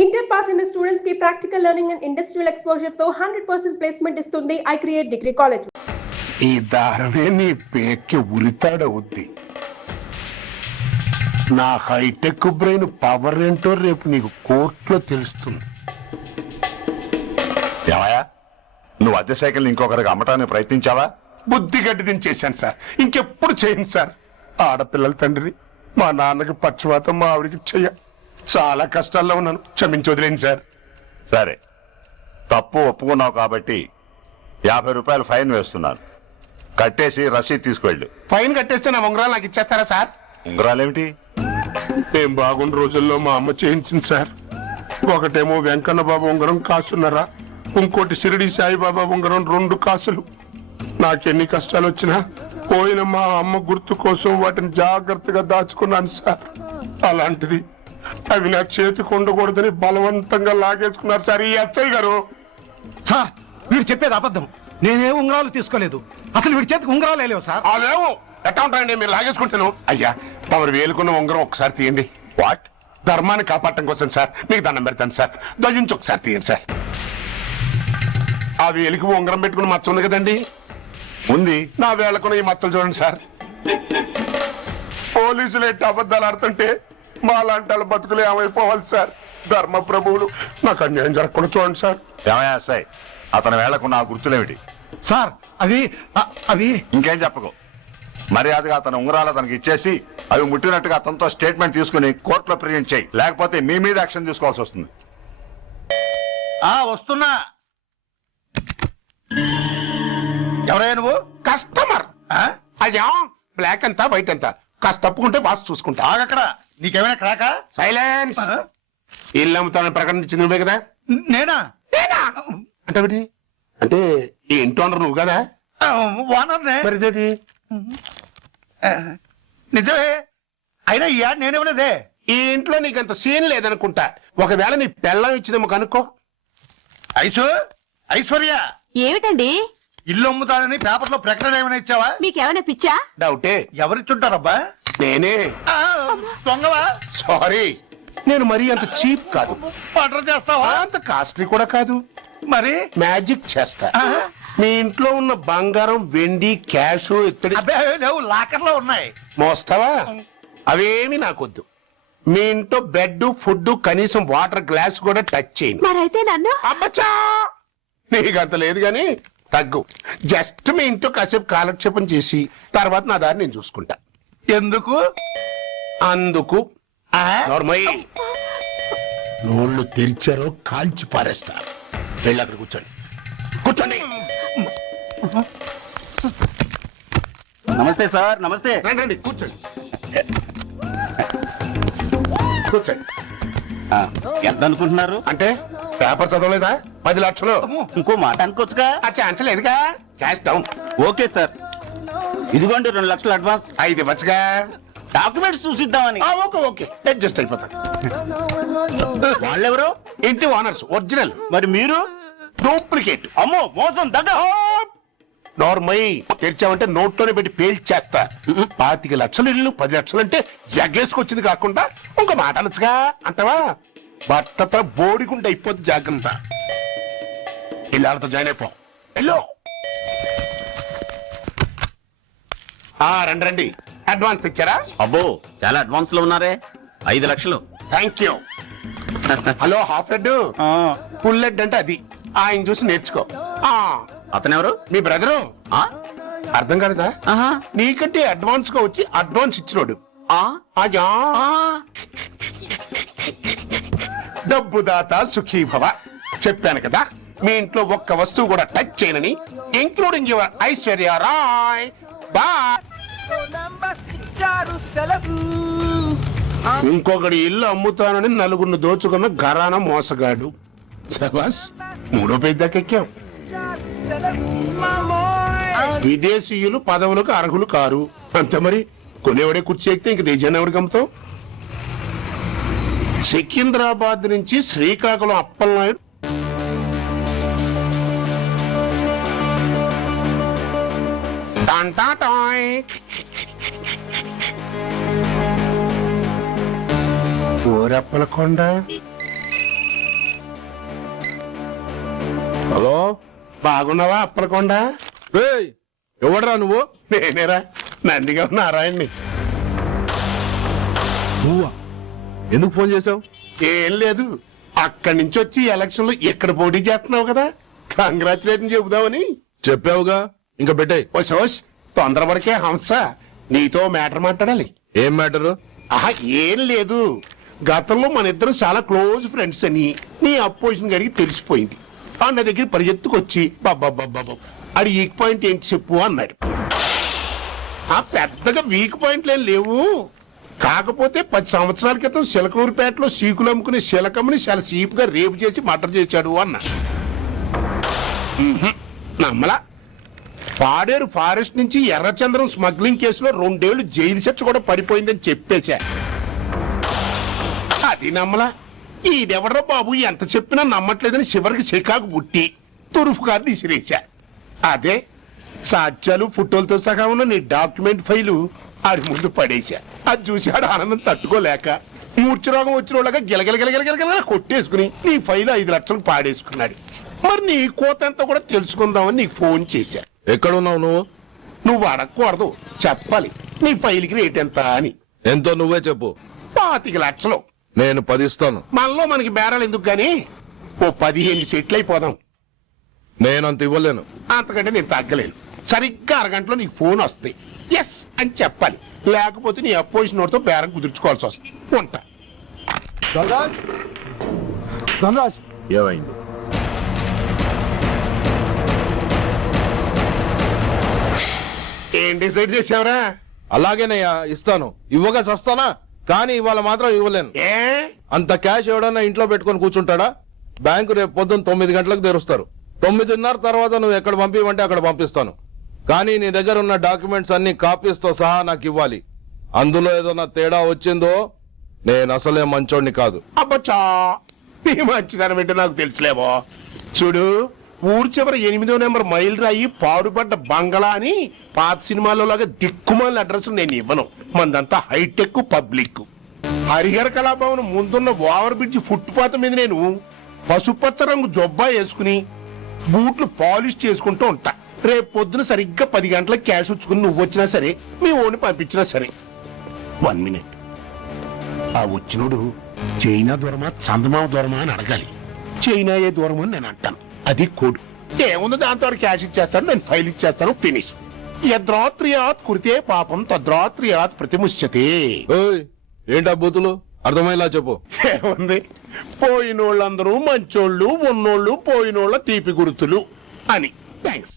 Inter pass అయిన students కి practical learning and industrial exposure తో 100% ప్లేస్మెంట్ ఇస్తుంది ఐ క్రియేట్ డిగ్రీ కాలేజ్. ఈ దారమే నీ పేక్కి ఉరితాడవుద్ది. నా హైటెక్ బ్రెయిన్ పవర్ ఏంటో రేపు నీకు కోర్టులో తెలుస్తుంది. ఏమయ్యా, నువ్వు అద్దె సైకిల్ ఇంకొకరికి అమ్మటానికి ప్రయత్నించావా? బుద్ధి గడ్డి దించేశాను సార్, ఇంకెప్పుడు చేయను సార్. ఆడపిల్లల తండ్రిని, మా నాన్నకి పక్షవాతం, మా ఆవిడికి చెయ్య. చాలా కష్టాల్లో ఉన్నాను, క్షమించి వదిలేండి సార్. సరే, తప్పు ఒప్పుకున్నావు కాబట్టి 50 రూపాయలు ఫైన్ వేస్తున్నాను. కట్టేసి రసీదు తీసుకువెళ్ళు. ఫైన్ కట్టేస్తే నా ఉంగరాలు నాకు ఇచ్చేస్తారా సార్? ఉంగరాలేమిటి? నేను బాగున్న రోజుల్లో మా అమ్మ చేయించింది సార్. ఒకటేమో వెంకన్న బాబు ఉంగరం కాసున్నరా, ఇంకోటి షిరిడి సాయిబాబా ఉంగరం 2 కాసులు. నాకెన్ని కష్టాలు వచ్చినా పోయిన మా అమ్మ గుర్తు కోసం వాటిని జాగ్రత్తగా దాచుకున్నాను సార్. అలాంటిది అవి నా చేతికి ఉండకూడదని బలవంతంగా లాగేసుకున్నారు సార్ ఈ ఎస్ఐ గారు. సార్, వీడు చెప్పేది అబద్ధం. నేనే ఉంగరాలు తీసుకోలేదు. అసలు వీడి చేతికి ఉంగరాలు లేవు సార్. అదేమో ఎట్టా ఉంటాయండి, మీరు లాగేసుకుంటాను. అయ్యా, తమరు వేలుకున్న ఉంగరం ఒకసారి తీయండి. వాట్? ధర్మాన్ని కాపాడటం కోసం సార్, మీకు దండం పెడతాను సార్. దయ్యుంచి ఒకసారి తీయండి సార్. ఆ వేలికి ఉంగరం పెట్టుకుని మచ్చ ఉంది కదండి, ఉంది. నా వేళకున్న ఈ మచ్చలు చూడండి సార్. పోలీసులు ఎట్టి అబద్ధాలు ఆడుతుంటే మా లాంటి వాళ్ళ బతుకులు ఏమైపోవాలి సార్. ధర్మ ప్రభువులు, నాకు అన్యాయం జరగకుండా చూడండి సార్. ఏమయ్యా సాయి, అతని వేళకున్న ఆ గుర్తులేమిటి? సార్, అవి ఇంకేం చెప్పకు. మర్యాదగా అతని ఉంగరాలు అతనికి ఇచ్చేసి అవి ముట్టినట్టుగా అతనితో స్టేట్మెంట్ తీసుకుని కోర్టులో ప్రజెంట్ చేయి. లేకపోతే మీ మీద యాక్షన్ తీసుకోవాల్సి వస్తుంది. వస్తున్నా. ఎవరయ్యా నువ్వు? కస్టమర్. అయ్యా, బ్లాక్ అంతా వైట్ అంతా కాస్త తప్పుకుంటే బాస్ చూసుకుంటా. ఆగక్కడ. నీకేమైనా క్రాకా? సైలెన్స్. ఇల్లు అమ్ముతానని ప్రకటించింది నువ్వే కదా? నేనా? అంటే అంటే ఈ ఇంటి ఓనర్ నువ్వు కదా? ఓనర్నే. మరి ఇదేంటి? నిజమే. అయినా ఈ యాడ్ నేనేమలేదే. ఈ ఇంట్లో నీకంత సీన్ లేదనుకుంటా. ఒకవేళ నీ పెళ్ళం ఇచ్చిందేమో కనుక్కో. ఐశ్వర్య, ఏమిటండి? ఇల్లు అమ్ముతానని పేపర్లో ప్రకటన ఏమైనా ఇచ్చావా? మీకేమైనా పిచ్చా? డౌటే. ఎవరిచ్చుంటారబ్బా? నేనే. దొంగవా? సారీ, నేను మరీ అంత చీప్ కాదు. మర్డర్ చేస్తావా? అంత కాస్ట్లీ కూడా కాదు. మరి మ్యాజిక్ చేస్తా. మీ ఇంట్లో ఉన్న బంగారం, వెండి, క్యాష్, ఇత్తడి అబ్బే లేవు, లాకర్లో ఉన్నాయి. మోస్తావా? అవేమి నాకొద్దు. మీ ఇంట్లో బెడ్, ఫుడ్, కనీసం వాటర్ గ్లాస్ కూడా టచ్ చేయను. మరైతే నన్ను అబ్బచ్చా, నీకంత లేదు గాని తగ్గు. జస్ట్ మీ ఇంట్లో కాసేపు కాలక్షేపం చేసి తర్వాత నా దారి నేను చూసుకుంటా. ఎందుకు? అందుకు. నోర్మయ్య, నోళ్ళు తెరిచారో కాల్చి పారేస్తా. వెళ్ళి అక్కడ కూర్చోండి. కూర్చోండి. నమస్తే సార్. నమస్తే. రండి, కూర్చోండి. కూర్చోండి. ఎంత అనుకుంటున్నారు? అంటే పేపర్ చదవలేదా? 10 లక్షలు. ఇంకో మాట అనుకోవచ్చుగా. ఆ ఛాన్స్ లేదుగా. Cash down. ఓకే సార్, ఇదిగోండి 2 లక్షలు అడ్వాన్స్. 5 ఇవ్వచ్చుగా. డాక్యుమెంట్స్ చూసిద్దామని. ఓకే ఓకే, అడ్జస్ట్ అయిపోతాను. వాళ్ళెవరు? ఇంటి ఓనర్స్, ఒరిజినల్. మరి మీరు? డూప్లికేట్. అమ్మో, మోసం, దగ్గ. నార్మల్ తెరిచామంటే నోట్లోనే పెట్టి పేల్చేస్తా. 25 లక్షలు ఇల్లు, 10 లక్షలు అంటే ఎగ్గేసుకొచ్చింది కాకుండా ఇంకో మాట అనొచ్చుగా అంటావా? భర్తతో బోడిగుండి అయిపోద్ది, జాగ్రత్త. ఇల్లాలతో జాయిన్ అయిపో. ఎల్లో. రండి. అడ్వాన్స్ ఇచ్చారా? అబ్బో, చాలా అడ్వాన్స్ లో ఉన్నారే. 5 లక్షలు. Thank you. Hello, half head, full head అంటే అది. ఆయన చూసి నేర్చుకో. అతనెవరు? మీ బ్రదరు. ఆ? అర్థం కాలేదా? నీకంటే అడ్వాన్స్ గా వచ్చి అడ్వాన్స్ ఇచ్చినోడు. అయ్యా, డబ్బు దాత సుఖీభవ. చెప్పాను కదా, మీ ఇంట్లో ఒక్క వస్తువు కూడా టచ్ చేయనని, including your Aishwarya Rai. Bye. ఇంకొకటి ఇల్లు అమ్ముతానని 4 దోచుకున్న ఘరానా మోసగాడు. శబాస్, 3వ పేజీ దాకా ఎక్కాం. విదేశీయులు పదవులకు అర్హులు కారు. అంతే మరి. కొనేవాడే కుర్చీ ఎక్కితే ఇంక దేశాన్ని ఎవరికి అమ్ముతావు? సికింద్రాబాద్ నుంచి శ్రీకాకుళం అప్పలనాయుడు ఊరప్పలకొండ హలో, బాగున్నావా అప్పలకొండ? ఎవడరా నువ్వు? నేనేరా, నందిగా నారాయణ్ణి. నువ్వా? ఎందుకు ఫోన్ చేసావు? ఏం లేదు, అక్కడి నుంచి వచ్చి ఎలక్షన్ లో ఇక్కడ పోటీ చేస్తున్నావు కదా, కంగ్రాచులేషన్ చెబుదామని. చెప్పావుగా, ఇంకా పెట్టాయి. ఓ సోష్, తొందరపడికే హంస, నీతో మ్యాటర్ మాట్లాడాలి. ఏం మ్యాటరు? ఆహా, ఏం లేదు, గతంలో మన ఇద్దరు చాలా క్లోజ్ ఫ్రెండ్స్ అని నీ అపోజిషన్ గారికి తెలిసిపోయింది. నా దగ్గర పరిగెత్తుకొచ్చి బాబా అది వీక్ పాయింట్ ఏంటి చెప్పు అన్నాడు. ఆ పెద్దగా వీక్ పాయింట్లు ఏం లేవు, కాకపోతే 10 సంవత్సరాల క్రితం శిలకూరుపేటలో సీకులు అమ్ముకునే శిలకమ్మని చాలా చీప్ గా రేపు చేసి మర్డర్ చేశాడు అన్నా. నమ్మలా. పాడేరు ఫారెస్ట్ నుంచి ఎర్రచంద్రం స్మగ్లింగ్ కేసులో 2 ఏళ్లు జైలు శిక్ష కూడా పడిపోయిందని చెప్పేశా. అది నమ్మలా. ఈడెవడో బాబు ఎంత చెప్పినా నమ్మట్లేదని చివరికి చికాకు పుట్టి తురుపు కార్డు ఇసిరేశా. అదే సాక్ష్యాలు ఫోటోలతో సహా ఉన్న నీ డాక్యుమెంట్ ఫైలు ఆడి ముందు పడేశా. అది చూసి ఆడు ఆనందం తట్టుకోలేక మూర్ఛరోగం వచ్చిన వాళ్ళగా గిలగిలగిలగిలగిలగిల కొట్టేసుకుని నీ ఫైలు 5 లక్షలు పాడేసుకున్నాడు. మరి నీ కోతంతా కూడా తెలుసుకుందామని నీకు ఫోన్ చేశా. ఎక్కడున్నావు నువ్వు? నువ్వు అడగకూడదు, చెప్పాలి. నీ ఫైల్కి రేట్ ఎంత అని. ఎంతో నువ్వే చెప్పు. 25 లక్షలు. నేను 10 ఇస్తాను. మనలో మనకి బేరాలు ఎందుకు గాని, ఓ 15 సెట్లు అయిపోదాం. నేనంత ఇవ్వలేను. అంతకంటే నేను తగ్గలేను. సరిగ్గా అరగంటలో నీకు ఫోన్ వస్తాయి. ఎస్ అని చెప్పాలి, లేకపోతే నీ అపోజిషన్ నోటితో బేరం కుదుర్చుకోవాల్సి వస్తుంది. ఉంటా. ఏమైంది? ఏం డిసైడ్ చేసావురా? అలాగేనయ్యా, ఇస్తాను. ఇవ్వగా చస్తానా, కానీ ఇవాళ మాత్రం ఇవ్వలేను. ఏ అంత క్యాష్ ఎవడన్నా ఇంట్లో పెట్టుకొని కూర్చుంటాడా? బ్యాంకు రేపు పొద్దున్న 9 గంటలకు తెరుస్తారు. 9:30 తర్వాత నువ్వు ఎక్కడ పంపివంటే అక్కడ పంపిస్తాను. కానీ నీ దగ్గర ఉన్న డాక్యుమెంట్స్ అన్ని కాపీస్తో సహా నాకు ఇవ్వాలి. అందులో ఏదన్నా తేడా వచ్చిందో నేను అసలే మంచోడిని కాదు. అబ్బచ్చా, నీ మంచిదనం ఏంటో నాకు తెలుసులేవో. చూడు, ఊరు చివరి 8వ నెంబర్ మైల్ రాయి పాడుపడ్డ బంగళా అని పాత సినిమాలో లాగా దిక్కుమాల అడ్రస్ నేను ఇవ్వను. మందంతా హైటెక్ పబ్లిక్. హరిహర కళాభవన్ ముందున్న ఓవర్ బ్రిడ్జ్ ఫుట్పాత్ మీద నేను పసుపచ్చ రంగు జొబ్బా వేసుకుని బూట్లు పాలిష్ చేసుకుంటూ ఉంటా. రేపు పొద్దున సరిగ్గా 10 గంటలకు క్యాష్ వచ్చుకుని నువ్వు వచ్చినా సరే, మీ ఓని పంపించినా సరే. 1 మినిట్. ఆ వచ్చినోడు చైనా దూరమా చందమామ దూరమా అని అడగాలి. చైనా ఏ దూరం అని నేను అంటాను. అది కోడ్. ఏముంది, దాంతో క్యాష్ ఇచ్చేస్తాను, నేను ఫైల్ ఇచ్చేస్తాను, ఫినిష్. యద్రాత్రియాత్ కురితే పాపం తద్రాత్రియాత్ ప్రతిముష్యతే. ఏంటా బూతులు? అర్థమయ్యేలా చెప్పు. ఏముంది, పోయినోళ్ళందరూ మంచోళ్ళు, ఉన్నోళ్ళు పోయినోళ్ళ తీపి గుర్తులు అని. థ్యాంక్స్.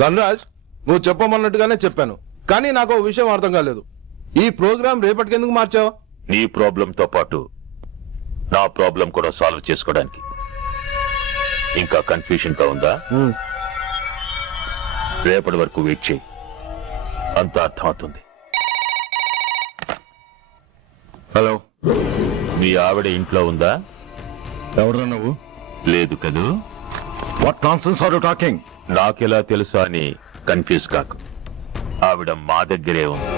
ధనరాజ్, నువ్వు చెప్పమన్నట్టుగానే చెప్పాను, కానీ నాకు ఒక విషయం అర్థం కాలేదు. ఈ ప్రోగ్రాం రేపటికి ఎందుకు మార్చావు? నీ ప్రాబ్లంతో పాటు నా ప్రాబ్లం కూడా సాల్వ్ చేసుకోవడానికి. ఇంకా కన్ఫ్యూజన్ గా ఉందా? రేపటి వరకు వెయిట్ చేయి, అంత అర్థమవుతుంది. హలో, మీ ఆవిడ ఇంట్లో ఉందా? ఎవరు నువ్వు? లేదు కదూ? What nonsense are you talking? నాకెలా తెలుసా అని కన్ఫ్యూజ్ కాకు. ఆవిడ మా దగ్గరే ఉంది.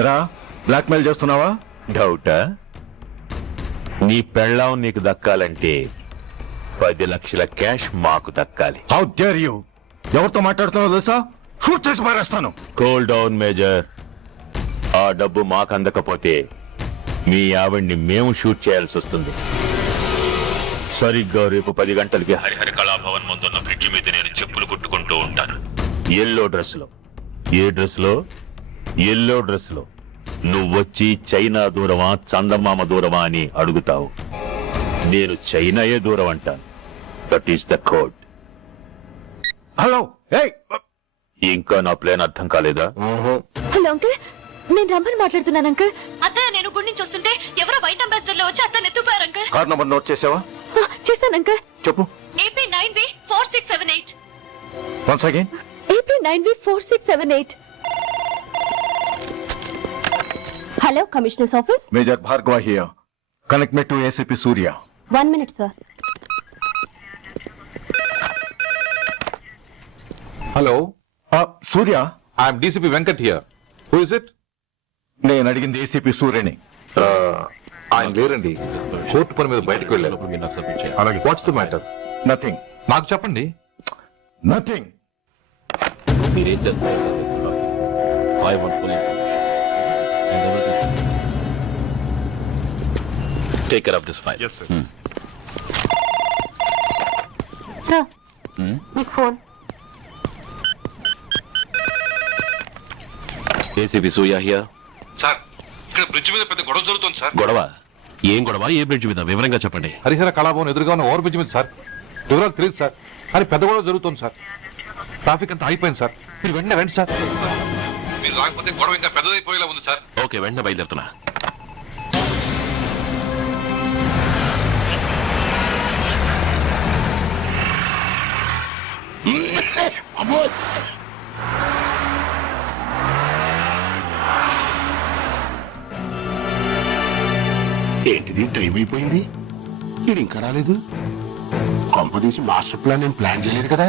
ఎరా, బ్లాక్మెయిల్ చేస్తున్నావా? డౌటా? నీ పెళ్ళాం నీకు దక్కాలంటే 10 లక్షల క్యాష్ మాకు దక్కాలి. How dare you! ఎవరితో మాట్లాడుతున్నావు తెలుసా? షూట్ చేసి పారేస్తాను. Cool down major. ఆ డబ్బు మాకు అందకపోతే మీ ఆవిడ్ని మేము షూట్ చేయాల్సి వస్తుంది. సరిగ్గా రేపు 10 గంటలకి హరిహర కళాభవన్ ముందున్న బ్రిడ్జి మీద నేను చెప్పులు కుట్టుకుంటూ ఉంటాను. ఎల్లో డ్రెస్ లో. ఏ డ్రెస్ లో? ఎల్లో డ్రెస్ లో. నువ్వొచ్చి చైనా దూరమా చందమామ దూరమా అని అడుగుతావు. నేను చైనాయే దూరం అంటాను. That is the code. Hello, ఇంకా నా ప్లాన్ అర్థం కాలేదా? హలో అంకుల్, నేను రమ్మని మాట్లాడుతున్నాను అంకుల్. అత్తయ్య నేను గుడి నుంచి వస్తుంటే ఎవరో వైట్ అంబాసిడర్ లో వచ్చి అత్తని ఎత్తుపోయారు అంకుల్. కార్ నంబర్ నోట్ చేసావా? చేశాను అంకుల్. చెప్పు. AP 9V4678. Once again. AP 9V4678. Hello, commissioners office. Major Bhargava here. Connect me to ACP Surya. 1 minute sir. Hello, Surya, I'm DCP Venkat here. Who is it? నేను అడిగింది ACP సూర్యని. ఆయన లేరండి, court పని మీద బయటకు వెళ్ళారు. అలాగే. What's the matter? నథింగ్. నాకు చెప్పండి. Nothing. Take care of this file. Yes, sir. Sir మీకు phone. ACP Surya here. Sir, ఇక్కడ బ్రిడ్జ్ మీద పెద్ద గొడవ జరుగుతుంది సార్. గొడవ? ఏం గొడవ? ఏ బ్రిడ్జ్ మీద? వివరంగా చెప్పండి. హరిహర కళాభవన్ ఎదురుగా ఉన్న ఓవర్ బ్రిడ్జ్ మీద సార్. వివరాలు తెలియదు సార్, కానీ పెద్ద గొడవ జరుగుతుంది సార్. ట్రాఫిక్ అంతా అయిపోయింది సార్. మీరు వెంటనే రండి సార్. మీరు రాకపోతే గొడవ ఇంకా పెద్దదైపోయేలా ఉంది సార్. ఓకే, వెంటనే బయలుదేరుతున్నా. ఏంటిది టైం అయిపోయింది, ఇది ఇంకా రాలేదు. కొంపదీసి మాస్టర్ ప్లాన్ నేను ప్లాన్ చేయలేదు కదా.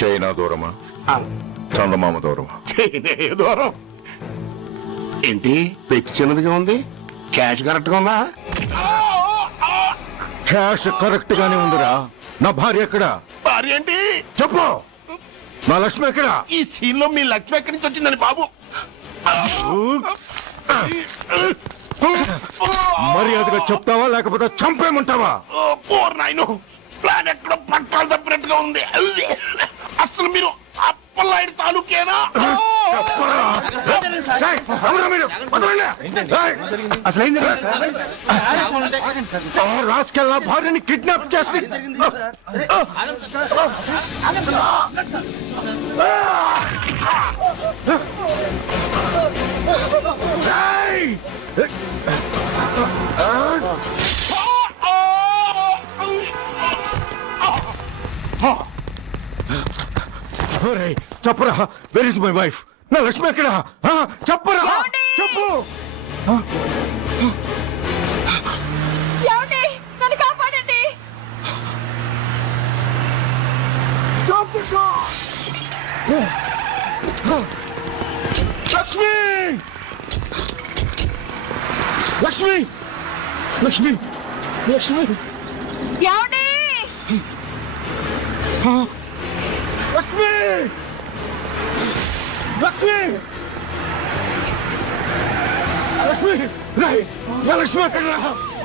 చైనా దూరమా, చందమామ దూరమా? దూరం ఏంటి, పెక్కు చిన్నదిగా ఉంది, క్యాష్ కరెక్ట్ గా ఉందా? క్యాష్ కరెక్ట్ గానే ఉందిరా. నా భార్య ఎక్కడ? భార్య ఏంటి చెప్పు. నా లక్ష్మి ఎక్కడ? ఈ సీన్ లో మీ లక్ష్మి ఎక్కడి నుంచి వచ్చిందని బాబు? మర్యాదగా చెప్తావా లేకపోతే చంపేమంటావా? పోర్ నాయను, ప్లాన్ ఎక్కడో పట్టాలు తప్పినట్టుగా ఉంది. అసలు మీరు అప్పలాంటి తాలూకేనా? అసలు ఏం రాసుకెళ్ళ భార్యని కిడ్నాప్ చేసి చెప్పరా, వెర్ ఇస్ మై వైఫ్? నా లక్ష్మి ఎక్కడ? చెప్పరా, చెప్పు. నన్ను కాపాడండి. లక్ష్మి, లక్ష్మి, లక్ష్మి, లక్ష్మి, ఏమండి? లక్ష్మి, లక్ష్మి, లక్ష్మి, రాయ్, నా లక్ష్మి ఎక్కడ?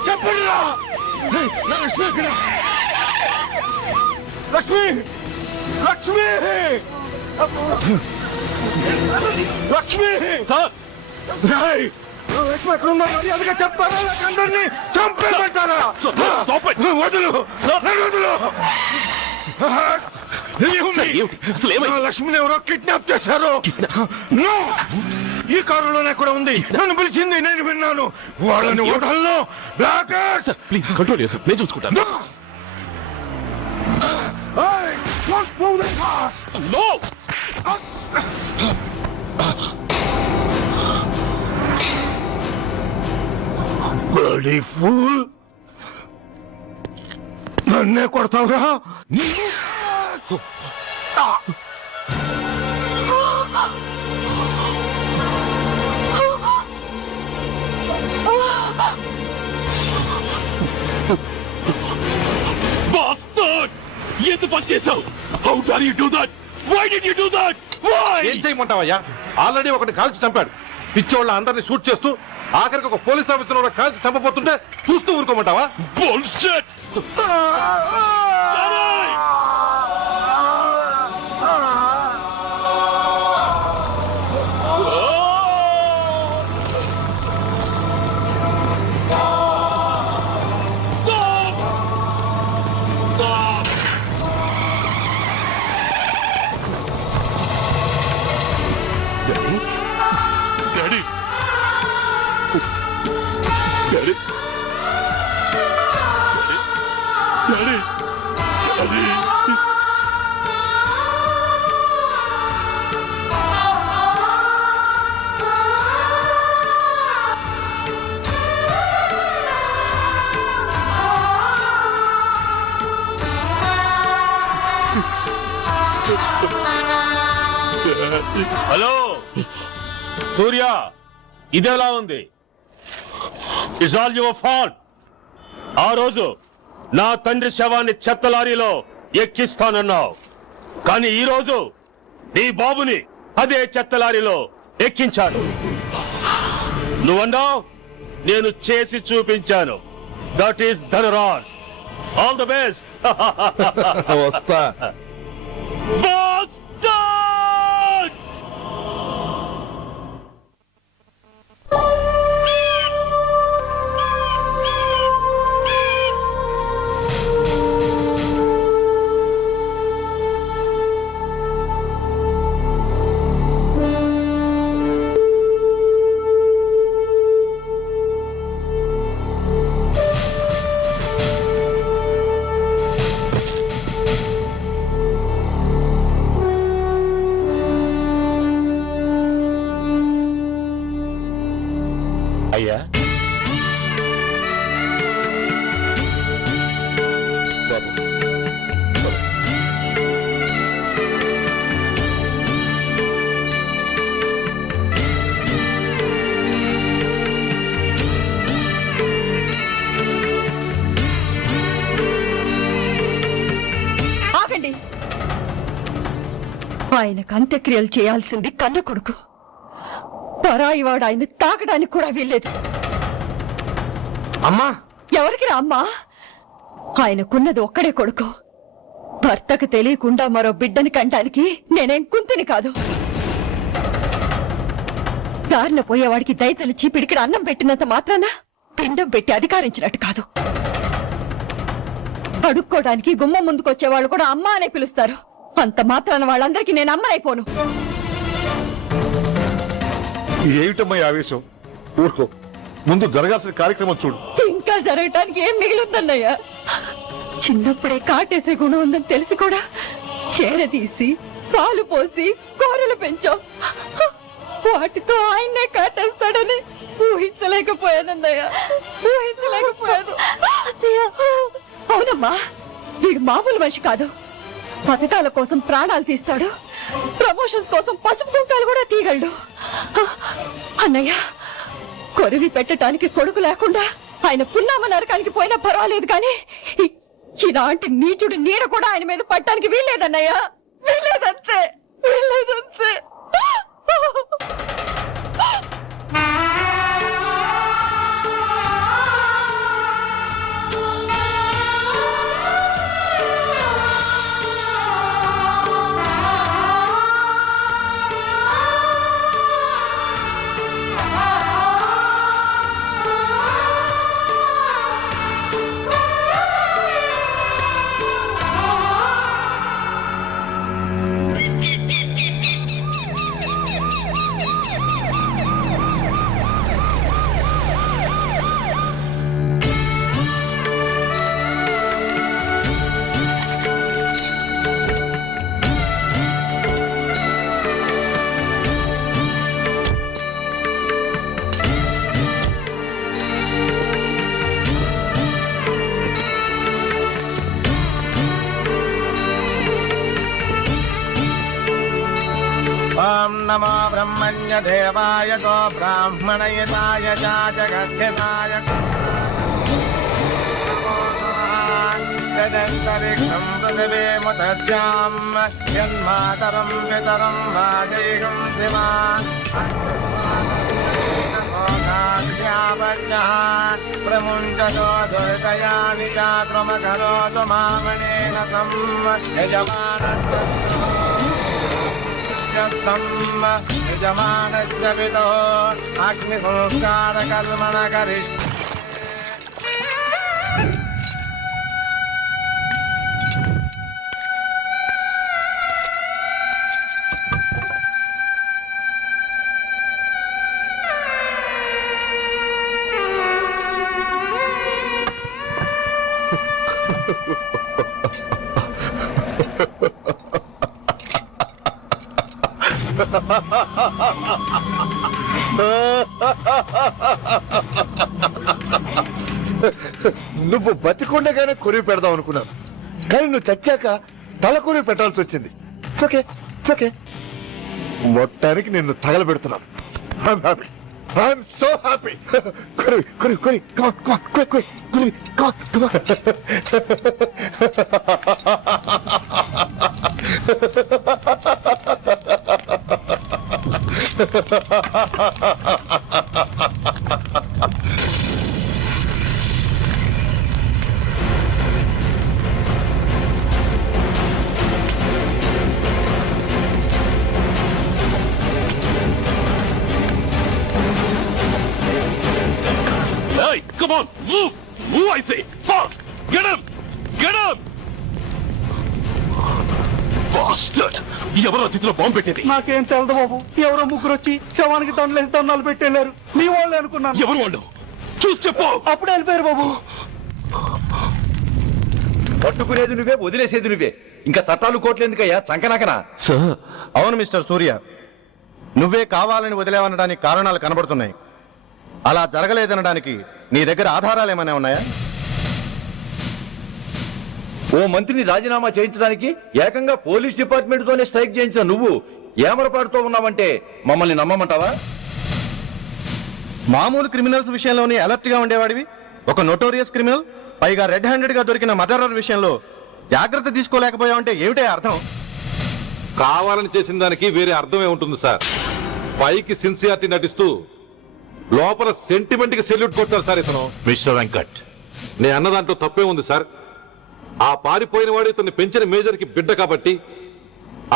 చెప్పండి రా. నా లక్ష్మి ఎక్కడ? లక్ష్మి, లక్ష్మి, లక్ష్మి సార్, రాయ్, నా లక్ష్మి ఎక్కడ ఉందో మర్యాదగా చెప్తారా లేక అందరినీ చంపేమంటారా? వదులు, వదులు. లక్ష్మిని ఎవరో కిడ్నాప్ చేశారు. ఈ కారులోనే కూడా ఉంది. నన్ను పిలిచింది, నేను విన్నాను. వాళ్ళని వదలను. ప్లీజ్ కంట్రోల్ చేసి నేను చూసుకుంటాను. ఫూల్, నన్నే కొడతావురా? ఎందుకు పని చేశావు? How dare you do that? Why did you do that? Why? ఏం చేయమంటావయ్యా? ఆల్రెడీ ఒకటి కాల్చి చంపాడు. పిచ్చోళ్ళ అందరినీ షూట్ చేస్తూ ఆఖరికి ఒక పోలీస్ ఆఫీసర్ కూడా కాల్చి చంపబోతుంటే చూస్తూ ఊరుకోమంటావా? బుల్షిట్! హలో సూర్య, ఇదెలా ఉంది? It's all your fault. ఆ రోజు నా తండ్రి శవాన్ని చెత్త లారీలో ఎక్కిస్తానన్నావు, కానీ ఈ రోజు నీ బాబుని అదే చెత్త లారీలో ఎక్కించాను. నువ్వన్నావు, నేను చేసి చూపించాను. That is Dhanraj. All the best. వస్తా. అయ్యా, ఆగండి. ఆయనకు అంత్యక్రియలు చేయాల్సింది కన్న కొడుకు. పరాయి వాడు ఆయన తాకడానికి కూడా వీల్లేదు. అమ్మా, ఎవరికి రా అమ్మా? ఆయనకున్నది ఒక్కడే కొడుకు. భర్తకు తెలియకుండా మరో బిడ్డని కంటానికి నేనేం కుంతిని కాదు. దారిన పోయేవాడికి దయతలిచి పిడికిడి అన్నం పెట్టినంత మాత్రాన పిండం పెట్టి అధికారించినట్టు కాదు. అడుక్కోవడానికి గుమ్మం ముందుకొచ్చేవాళ్ళు కూడా అమ్మ అనే పిలుస్తారు. అంత మాత్రాన వాళ్ళందరికీ నేను అమ్మనైపోను. ఏమిటమ్మా ఈ ఆవేశం? ఊరుకో, ముందు జరగాల్సిన కార్యక్రమం చూడు. ఇంకా జరగటానికి ఏం మిగిలిందన్నయ్యా? చిన్నప్పుడే కాటేసే గుణం ఉందని తెలిసి కూడా చేరదీసి పాలు పోసి కూరలు పెంచాం. వాటితో ఆయన్నే కాటేస్తాడని ఊహించలేకపోయానన్నయ్యా, ఊహించలేకపోయాను. అవునమ్మా, వీడు మామూలు మనిషి కాదు. పథకాల కోసం ప్రాణాలు తీస్తాడు, ప్రమోషన్స్ కోసం పసుపు కుంకాలు కూడా తీయగలడు. అన్నయ్య, కొరివి పెట్టడానికి కొడుకు లేకుండా ఆయన పున్నామ నరకానికి పోయినా పర్వాలేదు, కానీ ఇలాంటి నీచుడు నీడ కూడా ఆయన మీద పట్టడానికి వీల్లేదన్నయ్య, వీల్లేదంతే, వీల్లేదంతే. ఓం నమో బ్రహ్మణ్య దేవాయ గో బ్రాహ్మణయతాయ జగద్ధితాయ జగంతరిక్షం పృథివీముద్యాం యన్మాతరం పితరం వాజయిషుం శివా ప్రముంచతో దుర్గయాని చాత్రమకరోతు మామనేన తం యజమానస్య పితో అగ్నిసంస్కార కర్మణ కరిష్య. నువ్వు బతికుండగానే కొరివి పెడదాం అనుకున్నాను, కానీ నువ్వు చచ్చాక తల కొరివి పెట్టాల్సి వచ్చింది. మొత్తానికి నిన్ను తగలబెడుతున్నాను. I'm so happy. Hey, come on, move! Move, I say! Fast! Get him! Get him! Bastard! ఎవరో చేతిలో బాంబు పెట్టేది? నాకేం తెలదు బాబు. ఎవరో ముగ్గురు వచ్చి శవానికి దండలు పెట్టేశారు. మీ వాళ్ళే అనుకున్నాను. ఎవరు వాళ్ళు? చూసి చెప్పు! అప్పుడే వెళ్ళిపోయారు బాబు. పట్టుకునేది నువ్వే, వదిలేసేది నువ్వే. ఇంకా చట్టాలు కోట్లు ఎందుకయ్యా చంకనాకనా? సార్, అవును మిస్టర్ సూర్య, నువ్వే కావాలని వదిలేవనడానికి కారణాలు కనబడుతున్నాయి. అలా జరగలేదనడానికి నీ దగ్గర ఆధారాలు ఏమైనా ఉన్నాయా? ఓ మంత్రిని రాజీనామా చేయించడానికి ఏకంగా పోలీస్ డిపార్ట్మెంట్ తోనే స్ట్రైక్ చేయించిన నువ్వు ఏమరపాటుతో ఉన్నావంటే మమ్మల్ని నమ్మమంటావా? మామూలు క్రిమినల్స్ విషయంలోనే అలర్ట్ గా ఉండేవాడివి, ఒక నోటోరియస్ క్రిమినల్, పైగా రెడ్ హ్యాండెడ్ గా దొరికిన మర్డరర్ విషయంలో జాగ్రత్త తీసుకోలేకపోయావంటే ఏమిటే అర్థం? కావాలని చేసిన దానికి వేరే అర్థమే ఉంటుంది సార్. పైకి సిన్సియారిటీ నటిస్తూ లోపల సెంటిమెంట్ కి సెల్యూట్ కొట్టారు సార్ ఇతను. మిస్టర్ వెంకట్, నేను అన్న దాంట్లో తప్పే ఉంది సార్. ఆ పారిపోయిన వాడు ఇతన్ని పెంచిన మేజర్ కి బిడ్డ కాబట్టి,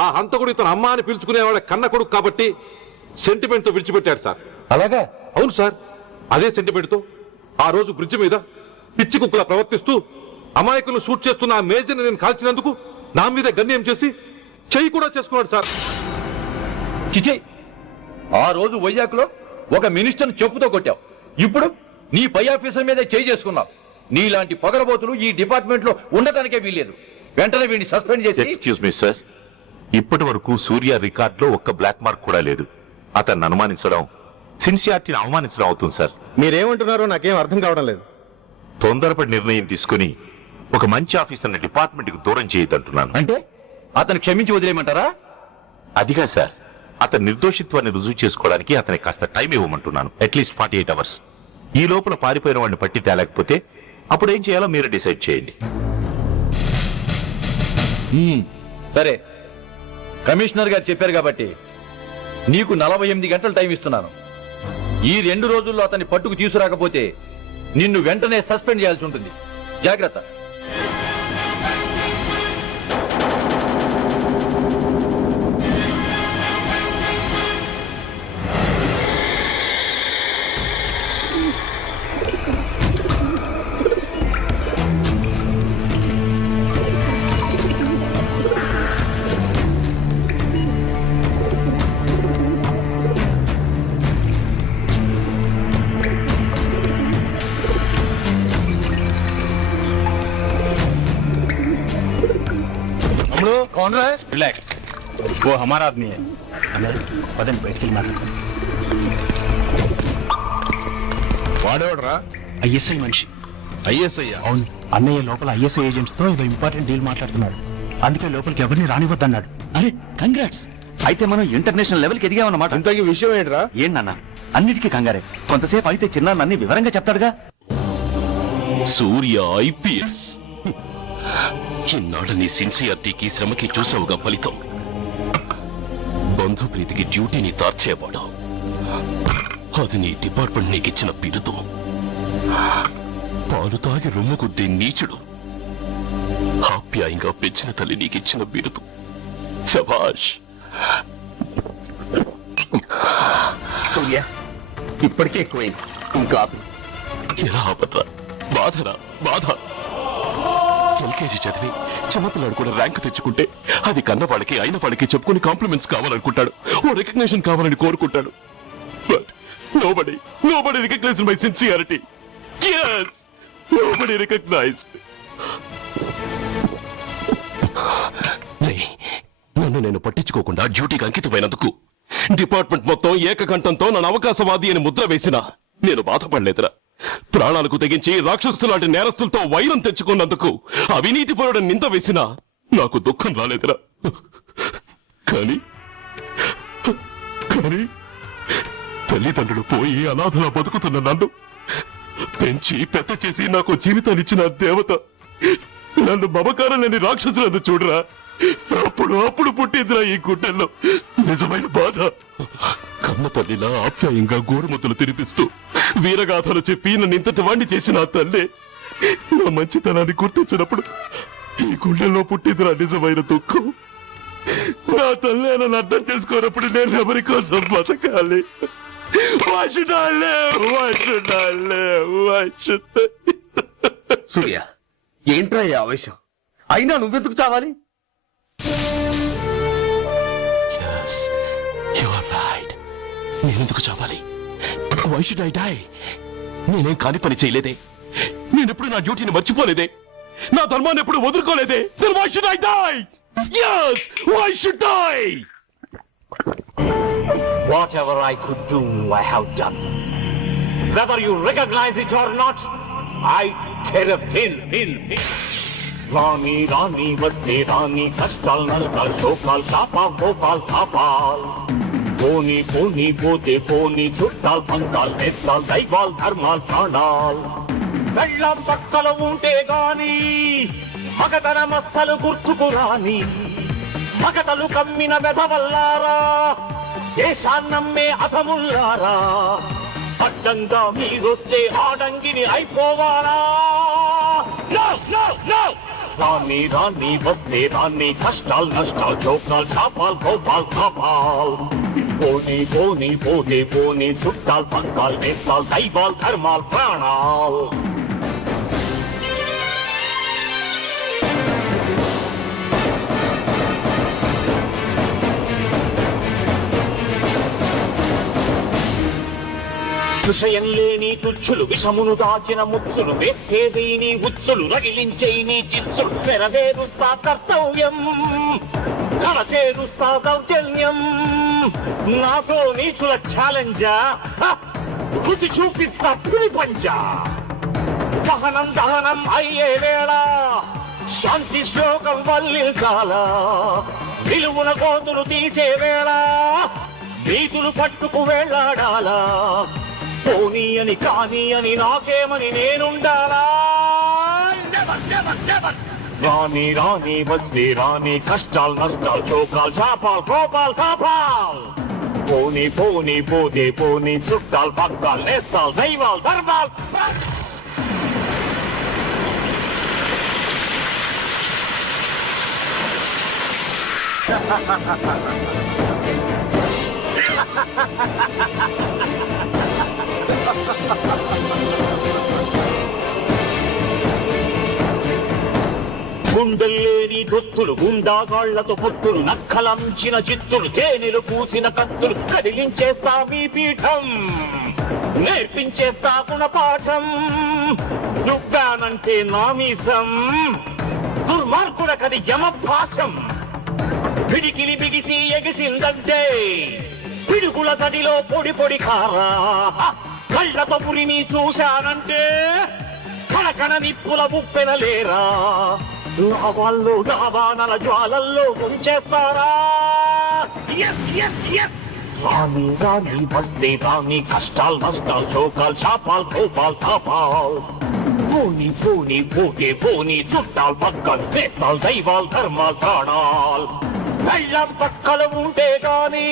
ఆ హంతకుడు ఇతను అమ్మ అని పిలుచుకునేవాడు కన్న కొడుకు కాబట్టి సెంటిమెంట్ తో విడిచిపెట్టాడు సార్. అలాగా? అవును సార్, అదే సెంటిమెంట్ తో ఆ రోజు బ్రిడ్జ్ మీద పిచ్చి కుక్కలా ప్రవర్తిస్తూ అమాయకులను షూట్ చేస్తున్న ఆ మేజర్ నేను కాల్చినందుకు నా మీద గన్యం చేసి చెయ్యి కూడా చేసుకున్నాడు సార్. చిచే, ఆ రోజు వైజాగ్లో ఒక మినిస్టర్ చెప్పుతో కొట్టావు. ఇప్పుడు నీ పై ఆఫీసర్ మీద చేయి చేసుకున్నావు. నీలాంటి పొగరబోతులు ఈ డిపార్ట్మెంట్ లో ఉండటానికే వీల్లేదు. వెంటనే వీడిని సస్పెండ్ చేసి. ఎక్స్క్యూజ్ మీ సార్, ఇప్పటి వరకు సూర్య రికార్డ్ లో ఒక్క బ్లాక్ మార్క్ కూడా లేదు. అతన్ని అనుమానించడం సిన్సియారిటీని అవమానించడం అవుతుంది సార్. మీరేమంటున్నారో నాకేం అర్థం కావడం లేదు. తొందరపడి నిర్ణయం తీసుకుని ఒక మంచి ఆఫీసర్ని డిపార్ట్మెంట్ కు దూరం చేయొద్దంటున్నాను. అంటే అతను క్షమించి వదిలేయమంటారా? అదిగా సార్, అతని నిర్దోషిత్వాన్ని రుజువు చేసుకోవడానికి అతనికి కాస్త టైం ఇవ్వమంటున్నాను. At least 48 hours. ఈ లోపల పారిపోయిన వాడిని పట్టి తేలేకపోతే అప్పుడు ఏం చేయాలో మీరు డిసైడ్ చేయండి. సరే, కమిషనర్ గారు చెప్పారు కాబట్టి నీకు 48 గంటలు టైం ఇస్తున్నాను. ఈ 2 రోజుల్లో అతన్ని పట్టుకు తీసుకురాకపోతే నిన్ను వెంటనే సస్పెండ్ చేయాల్సి ఉంటుంది. జాగ్రత్త. कौन रहा है? रिलैक्स, वो हमारा आदमी है. पदन बैठ के मार. వాడేవాడరా? ఐఎస్ఐ మనిషి. ఐఎస్ఐ? అవును, అన్నయ్య లోపల ఐఎస్ఐ ఏజెంట్స్ తో ఏదో ఇంపార్టెంట్ డీల్ మాట్లాడుతున్నాడు. అందుకే లోపలికి ఎవరిని రానివద్దన్నాడు. అరే కంగ్రాట్స్, అయితే మనం ఇంటర్నేషనల్ లెవెల్ కి ఎదిగామన్నమాట. ఇంతకీ విషయం ఏంట్రా? ఏంటన్నా అన్నిటికీ కంగారే. కొంతసేపు అయితే చిన్న అన్ని వివరంగా చెప్తాడుగా. సూర్య ఐపీఎస్, ఇన్నాళ్ళ నీ సిన్సియారిటీకి శ్రమకి చూసావుగా ఫలితం. బంధుప్రీతికి డ్యూటీని తార్చేవాడు. అది నీ డిపార్ట్మెంట్ నీకిచ్చిన బిరుదు. పాలు తాగి రొమ్ము కొద్దే నీచుడు. ఆప్యాయంగా పెంచిన తల్లి నీకిచ్చిన బిరుదు. శభాష్. సూర్య, ఇప్పటికే ఎక్కువైంది, ఇంకా ఎలా ఆపట్రా? బాధరా బాధ. ఎల్కేజీ చదివి చిన్నపిల్లాడు కూడా ర్యాంక్ తెచ్చుకుంటే అది కన్న వాళ్ళకి అయిన వాళ్ళకి చెప్పుకుని కాంప్లిమెంట్స్ కావాలనుకుంటాడు, ఓ రికగ్నిషన్ కావాలని కోరుకుంటాడు. But nobody recognized my sincerity. Yes, nobody recognized. నన్ను నేను పట్టించుకోకుండా డ్యూటీకి అంకితమైనందుకు డిపార్ట్మెంట్ మొత్తం ఏకకంఠంతో నన్ను అవకాశవాది అని ముద్ర వేసినా నేను బాధపడలేదురా. ప్రాణాలకు తెగించి రాక్షసు లాంటి నేరస్తులతో వైరం తెచ్చుకున్నందుకు అవినీతి పరుడని నింద వేసినా నాకు దుఃఖం రాలేదురా. కానీ తల్లిదండ్రులు పోయి అనాథలా బతుకుతున్న నన్ను పెంచి పెద్ద చేసి నాకు జీవితాన్ని ఇచ్చిన దేవత నన్ను మమకారం లేని రాక్షసులను చూడరా. అప్పుడు పుట్టిందిరా ఈ గుడ్డల్లో నిజమైన బాధ. కన్న తల్లిలా ఆప్యాయంగా గోరుముద్దలు తినిపిస్తూ వీరగాథలు చెప్పి నన్ను ఇంతటి వాణ్ణి చేసిన ఆ తల్లే నా మంచితనాన్ని గుర్తించినప్పుడు ఈ గుండెల్లో పుట్టిందిరా నిజమైన దుఃఖం. నా తల్లి నన్ను అర్థం చేసుకోనప్పుడు నేను ఎవరి కోసం బతకాలి? సూర్య, ఏంట్రా ఈ ఆవేశం? అయినా నువ్వెందుకు చావాలి? నేనెందుకు చావాలి? Why should I die? నేనేం కాని పని చేయలేదే, నేనెప్పుడు నా డ్యూటీని మర్చిపోలేదే, నా ధర్మాన్ని ఎప్పుడు వదులుకోలేదే. Then why should I die? Yes, why should I? Whatever I could do, I have done. Whether you recognize it or not, I care a pin. Rani, Rani, vaste Rani, kastal, nashtal, shokal, shapal, gopal, kapal. Poni, poni, pote, poni, chuttal, pantal, nestal, daival, dharmal, pranal. Vellam pakkala unte gaani, magadana massalu gurtuku raani. మగతలు కమ్మిన వెధవల్లారా, దేశాన్నమ్మే అధముల్లారా, అడ్డంగా మీరొస్తే ఆడంగిని అయిపోవాలా? రాని రాని వస్తే రాని, కష్టాలు నష్టాలు, చోకాలు చాపాలు, గోపాల్ కాపాల్. పోనీ పోనీ పోతే పోనీ, చుట్టాలు పంకాలు, నేస్తాలు, దైవాలు, ధర్మాలు, ప్రాణాలు. విషయం లేని తుచ్చులు, విషమును దాచిన ముచ్చులు, వేస్తేదైని ఉచ్చులు, రగిలించేని చిచ్చులు, నెరవేరుస్తా కర్తవ్యం, కనచేరుస్తా దౌర్జన్యం. నాతో నీచుల ఛాలెంజా, రుచి చూపిస్తా పులి పంజా. సహనం దహనం అయ్యే వేళ, శాంతి శ్లోకం వల్లించాల. విలువున కోతులు తీసే వేళ, నీతులు పట్టుకు వేళ్లాడాలా. పోనీ అని కానీ అని నాకేమని నేనుండాలా? రాని రాని వస్తే రాని, కష్టాలు నష్టాలు, చోకాలు చాపాలు, కోపాలు కాపాల్. పోనీ పోనీ పోతే పోనీ, చుట్టాలు పక్కాలు, నేస్తాలు, దైవాలు, ధర్మాలు. గుండెల్లేని దుస్తులు, గుండాగాళ్లతో పొత్తులు, నక్కలంచిన చిత్తులు, తేనెలు పూసిన కత్తులు, కదిలించేస్తా మీ పీఠం, నేర్పించేస్తా గుణపాఠం. దుగ్గానంటే నామీసం, దుర్మార్గుడకది యమభాసం. పిడికిలి బిగిసి ఎగిసిందంటే పిడుగుల తడిలో పొడి పొడి కారా. కళ్ళతో పురిమి చూశానంటే కనకన నిప్పుల ఉప్పెనలేరా. లావాల్లో లావానల జ్వాలల్లో ముంచేస్తారా. రాని రాని వస్తే రాని, కష్టాలు నష్టాలు, చోకాలు చాపాలు, గోపాల్ కాపాల్. పోనీ పోనీ పోతే పోనీ, చుట్టాలు పక్కలు, నేస్తాలు, దైవాలు, ధర్మాలు, ప్రాణాలు. కళ్ళం పక్కల ఉంటే గాని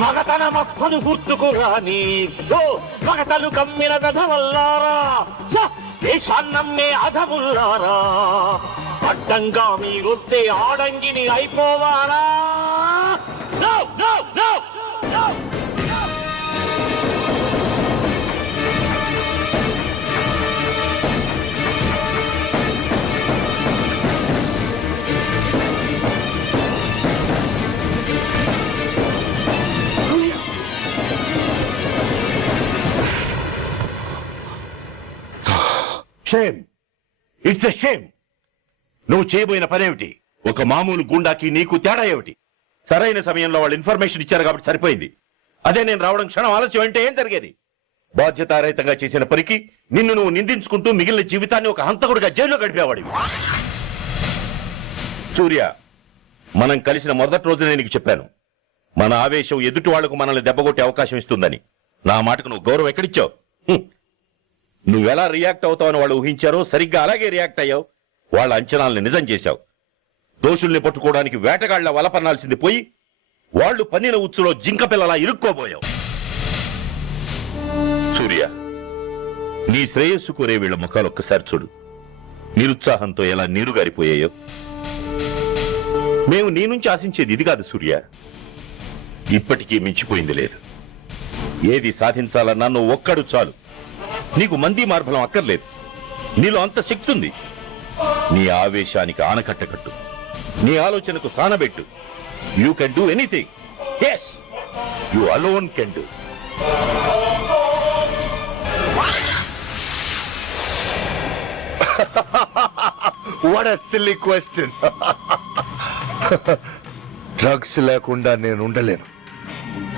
మగతన మస్తను గుర్తుకు రాని. మగతలు కమ్మిన వెధవల్లారా, దేశాన్నమ్మే అధముల్లారా, అడ్డంగా మీరొస్తే ఆడంగిని అయిపోవాలా? No, no, no, no. Shame, it's a shame. నువ్వు చేయబోయిన పనేమిటి? ఒక మామూలు గుండాకి నీకు తేడా ఏమిటి? సరైన సమయంలో వాళ్ళు ఇన్ఫర్మేషన్ ఇచ్చారు కాబట్టి సరిపోయింది. అదే నేను రావడం క్షణం ఆలస్యం అంటే ఏం జరిగేది? బాధ్యతారహితంగా చేసిన పనికి నిన్ను నువ్వు నిందించుకుంటూ మిగిలిన జీవితాన్ని ఒక హంతకుడిగా జైల్లో గడిపేవాడివి. సూర్య, మనం కలిసిన మొదటి రోజు నేను నీకు చెప్పాను, మన ఆవేశం ఎదుటి వాళ్లకు మనల్ని దెబ్బకొట్టే అవకాశం ఇస్తుందని. నా మాటకు నువ్వు గౌరవం ఎక్కడిచ్చావు? నువ్వెలా రియాక్ట్ అవుతావని వాళ్ళు ఊహించారో సరిగ్గా అలాగే రియాక్ట్ అయ్యావు. వాళ్ళ అంచనాలను నిజం చేశావు. దోషుల్ని పట్టుకోవడానికి వేటగాళ్ల వలపన్నాల్సింది పోయి వాళ్ళు పన్నిన ఉచ్చులో జింక పిల్లలా ఇరుక్కోబోయావు. సూర్య, నీ శ్రేయస్సు కోరే వీళ్ల ముఖాలు ఒక్కసారి చూడు. నిరుత్సాహంతో ఎలా నీరుగారిపోయాయో. మేము నీ నుంచి ఆశించేది ఇది కాదు సూర్య. ఇప్పటికీ మించిపోయింది లేదు. ఏది సాధించాలన్నా నువ్వు ఒక్కడు చాలు. నీకు మంది మార్బలం అక్కర్లేదు. నీలో అంత శక్తి ఉంది. నీ ఆవేశానికి ఆనకట్ట కట్టు, నీ ఆలోచనకు సానబెట్టు. You can do anything. Yes, you alone can do. What a silly question. Drugs లేకుండా నేను ఉండలేను.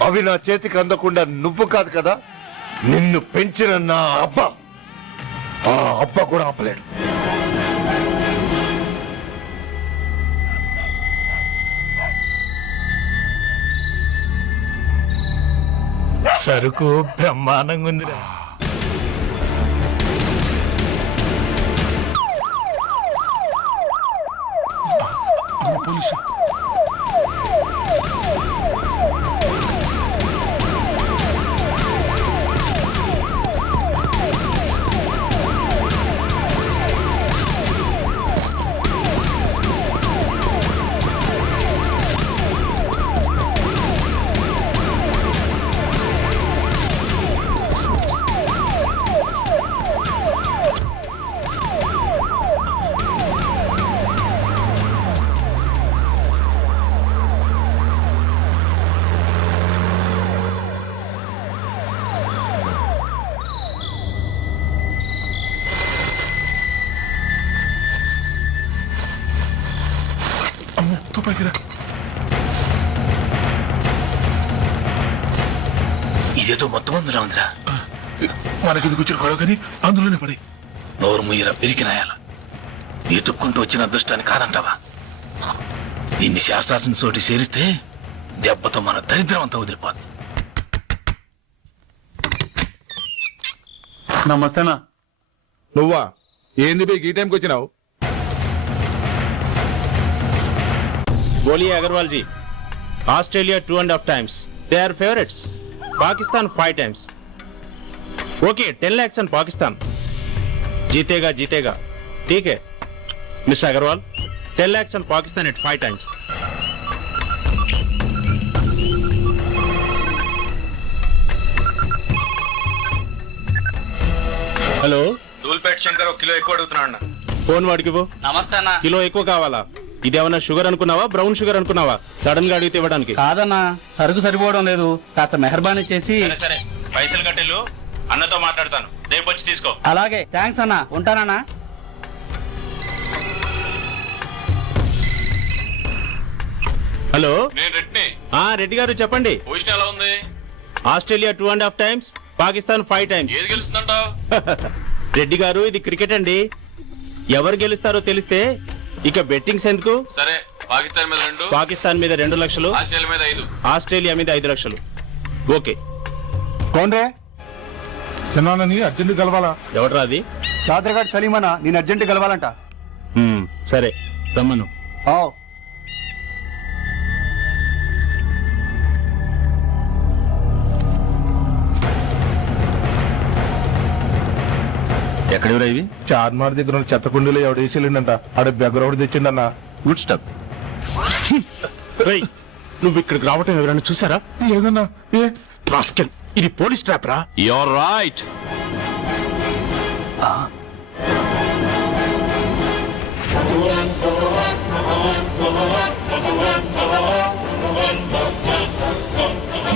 అవి నా చేతికి అందకుండా నువ్వు కాదు కదా, నిన్ను పెంచిన నా అబ్బ, ఆ అబ్బ కూడా ఆపలేడు. సరుకు బ్రహ్మాండంగా ఉందిరా. పోలీసు ఇదేదో మొత్తం అందులో ఉందిరా. మనకి ఇది కూర్చుని గొడవ కానీ అందులోనే పడి నోరు ముయ్యరా పెరికినాయాల. ఎత్తుక్కుంటూ వచ్చిన అదృష్టాన్ని కాదంటావా? ఇన్ని శాస్త్రాలను చోటి చేరిస్తే దెబ్బతో మన దరిద్రం అంతా వదిలిపోదు. నమస్తేనా. నువ్వా? ఏంది బే ఈ టైంకి వచ్చినావు? बोलिए Agarwal ji. Australia 2.5 times. They are favorites. Pakistan 5 times. Okay, 10 lakhs on Pakistan. जीतेगा जीतेगा. ठीक है mister Agarwal, 10 lakhs on Pakistan at 5 times. Hello, Dhoolpet Shankar ఒక కిలో ఎక్కువ అడుగుతున్నాడు. ఫోన్ వాడికి ఇవ్వు. నమస్తే అన్న. కిలో ఎక్కువ కావాలా? ఇదేమన్నా షుగర్ అనుకున్నావా, బ్రౌన్ షుగర్ అనుకున్నావా? సడన్ గా అడిగితే ఇవ్వడానికి కాదన్నా, సరుకు సరిపోవడం లేదు. కాస్త మెహర్బానీ చేసి. సరే, పైసలు కట్టెలు అన్నతో మాట్లాడతాను, రేపు వచ్చి తీసుకో. అలాగే, థ్యాంక్స్ అన్నా, ఉంటానన్నా. హలో, నేను రెడ్డిని. రెడ్డి గారు చెప్పండి. పొజిషన్ ఎలా ఉంది? Australia 2.5 times, Pakistan 5 times. ఏది గెలుస్తుందంటావు? రెడ్డి గారు, ఇది క్రికెట్ అండి. ఎవరు గెలుస్తారో తెలిస్తే ఇక బెట్టింగ్స్ ఎందుకు? సరే, పాకిస్తాన్ మీద 2, పాకిస్తాన్ మీద 2 లక్షలు, ఆస్ట్రేలియా మీద 5, ఆస్ట్రేలియా మీద 5 లక్షలు. ఓకే. కోన్రే? చిన్నానని అర్జెంట్ కలవాలా? ఎవడరా అది? చాదరగాడు సలీమనా, నేను అర్జెంట్ కలవాలంట. సరే, రమ్మను. ఎక్కడెవరా ఇవి? చార్మార్ దగ్గర ఉన్న చెత్త కుండీలో ఎవడు వేసేళ్ళంట. ఆడ బెగ్గరవాడు తెచ్చిండన్న. Good stuff. నువ్వు ఇక్కడికి రావటం ఎవరైనా చూసారా? ఏదన్నా రాస్కెల్, ఇది పోలీస్ ట్రాప్ రా. You're right.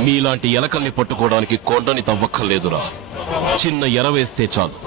మీలాంటి ఎలకల్ని పట్టుకోవడానికి కొండని తవ్వక్కర్లేదురా, చిన్న ఎర వేస్తే చాలు.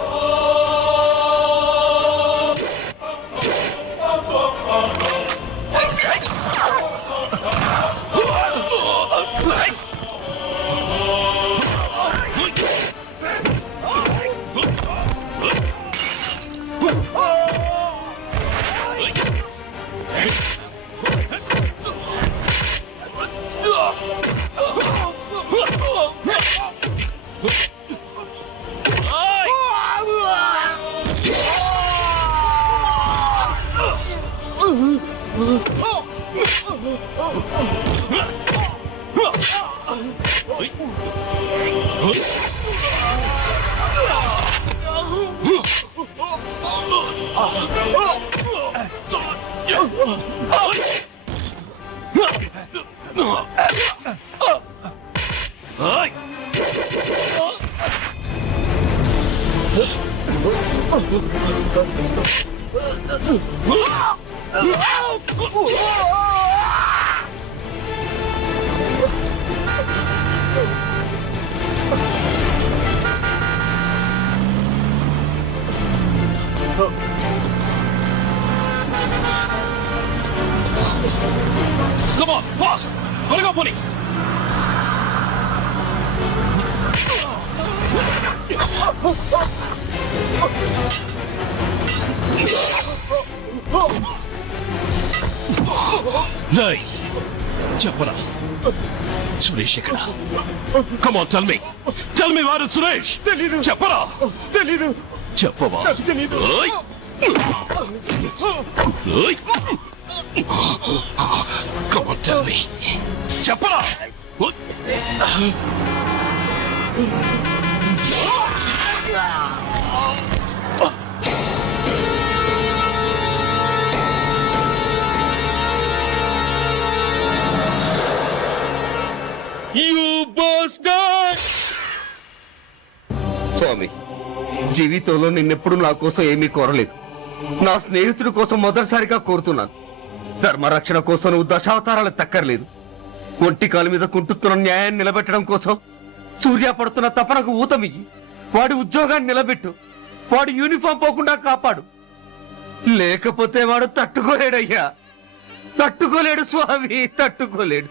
Come on, fast! త్వరగా పోనీ. చెప్పరా సురేష్ ఎక్కడ? Come on, tell me. Tell me where is Suresh? చెప్పరా? చెప్పవా? Come on, tell me. చెప్పరా? స్వామి, జీవితంలో నిన్నెప్పుడు నా కోసం ఏమీ కోరలేదు. నా స్నేహితుడి కోసం మొదటిసారిగా కోరుతున్నాను. ధర్మరక్షణ కోసం నువ్వు దశావతారాలు తక్కర్లేదు. ఒంటి కాలు మీద కుంటుతున్న న్యాయాన్ని నిలబెట్టడం కోసం సూర్య పడుతున్న తపనకు ఊతమియ్యి. వాడి ఉద్యోగాన్ని నిలబెట్టు. వాడి యూనిఫామ్ పోకుండా కాపాడు. లేకపోతే వాడు తట్టుకోలేడయ్యా, తట్టుకోలేడు స్వామి, తట్టుకోలేడు.